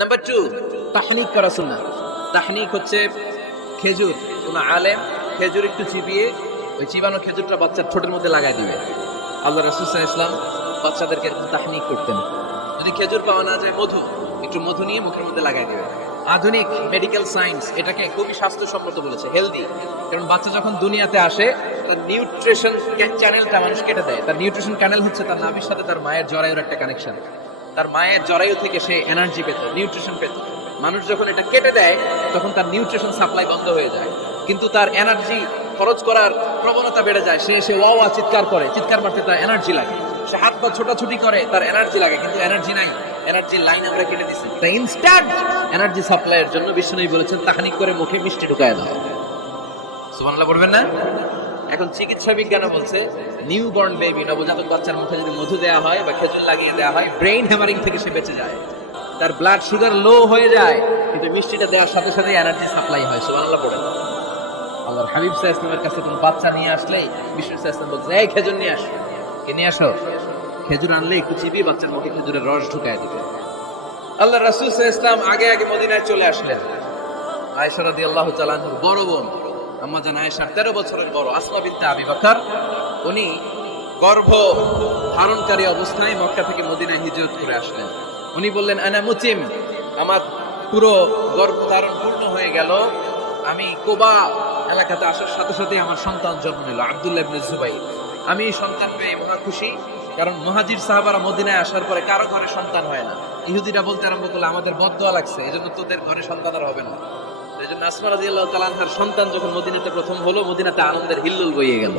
Number 2, তাহনিক করা সুন্নাহ। তাহনিক হচ্ছে খেজুর, কোন আলেম খেজুর একটু চিবিয়ে ওই চিবানো খেজুরটা বাচ্চার ঠোঁটের মধ্যে লাগাই দিবে। আল্লাহ রাসূল সাল্লাল্লাহু আলাইহি ওয়াসাল্লাম বাচ্চাদেরকে তাহনিক করতেন। যদি খেজুর পাওয়া না যায়, মধু, একটু মধু নিয়ে মুখের মধ্যে লাগাই দিবে। আধুনিক মেডিকেল সায়েন্স এটাকে খুবই স্বাস্থ্যসম্মত বলেছে, হেলদি। কারণ বাচ্চা যখন দুনিয়াতে আসে, তার নিউট্রিশন চ্যানেলটা মানুষ কেটে দেয়। তার নিউট্রিশন চ্যানেল হচ্ছে তার নাভির সাথে তার মায়ের জরায়ুর একটা কানেকশন। তার মায়ের জরায়ু থেকে সে এনার্জি পেত, নিউট্রিশন পেত। মানুষ যখন এটা কেটে দেয়, তখন তার নিউট্রিশন সাপ্লাই বন্ধ হয়ে যায়, কিন্তু তার এনার্জি খরচ করার প্রবণতা বেড়ে যায়। সে ওয়া চিৎকার করে, চিৎকার মারতে তার এনার্জি লাগে। সে হাত পা ছোটাছুটি করে, তার এনার্জি লাগে, কিন্তু এনার্জি নাই। এনার্জির লাইন আমরা কেটে দিছি। তাই ইনস্ট্যান্ট এনার্জি সাপ্লাইয়ের জন্য বিশ্বনবী বলেছেন তাহনিক করে মুখে মিষ্টি ঢুকায় দাও। সুবহানাল্লাহ পড়বেন না? এখন চিকিৎসা বিজ্ঞান বলছে নিউ বর্ন বেবি, নবজাতক বাচ্চার মুখে যদি মধু দেওয়া হয় বা খেজুর লাগিয়ে দেওয়া হয়, ব্রেইন হ্যামারিং থেকে সে বেঁচে যায়। তার ব্লাড সুগার লো হয়ে যায়, কিন্তু মিষ্টিটা দেওয়ার সাথে সাথে এনার্জি সাপ্লাই হয়। সুবহানাল্লাহ পড়েন। আল্লাহর হাবিব সাল্লাল্লাহু আলাইহি ওয়াসাল্লামের কাছে কোনো বাচ্চা নিয়ে আসলেই বিষ্ণু সাল্লাল্লাহু আলাইহি ওয়াসাল্লাম বলছে, এই খেজুর নিয়ে আসো। কে নিয়ে আসো? খেজুর আনলে একটু চিবিয়ে বাচ্চার মুখে খেজুরের রস ঢুকায় দিবে। আল্লাহ রাসূল সাল্লাল্লাহু আলাইহি ওয়াসাল্লাম আগে আগে মদিনায় চলে আসলেন। আয়েশা রাদিয়াল্লাহু তাআলা আনহার বড় বোন আম্মা জান আয়েশা 13 বছরের বড় আসমা বিনতে আবি বকর, উনি গর্ভ ধারণকারী অবস্থায় মক্কা থেকে মদিনায় হিজরত করে আসলেন। উনি বললেন, আনা মুতিম, আমার পুরো গর্ভ ধারণ পূর্ণ হয়ে গেল। আমি কুবা এলাকাতে আসার সাথে সাথে আমার সন্তান জন্ম নিল, আব্দুল্লাহ ইবনে জুবাইর। আমি এই সন্তান পেয়ে মহা খুশি, কারণ মুহাজির সাহাবারা মদিনায় আসার পরে কারো ঘরে সন্তান হয় না। ইহুদিরা বলতে আরম্ভ করলো, আমাদের বদদোয়া লাগছে, এজন্য তোদের ঘরে সন্তান আর হবে না। এই জন্য আসমা রাদিয়াল্লাহু তাআলা আনহার সন্তান যখন মদিনাতে প্রথম হলো, মদিনাতে আনন্দের হিল্লোল বইয়ে গেল।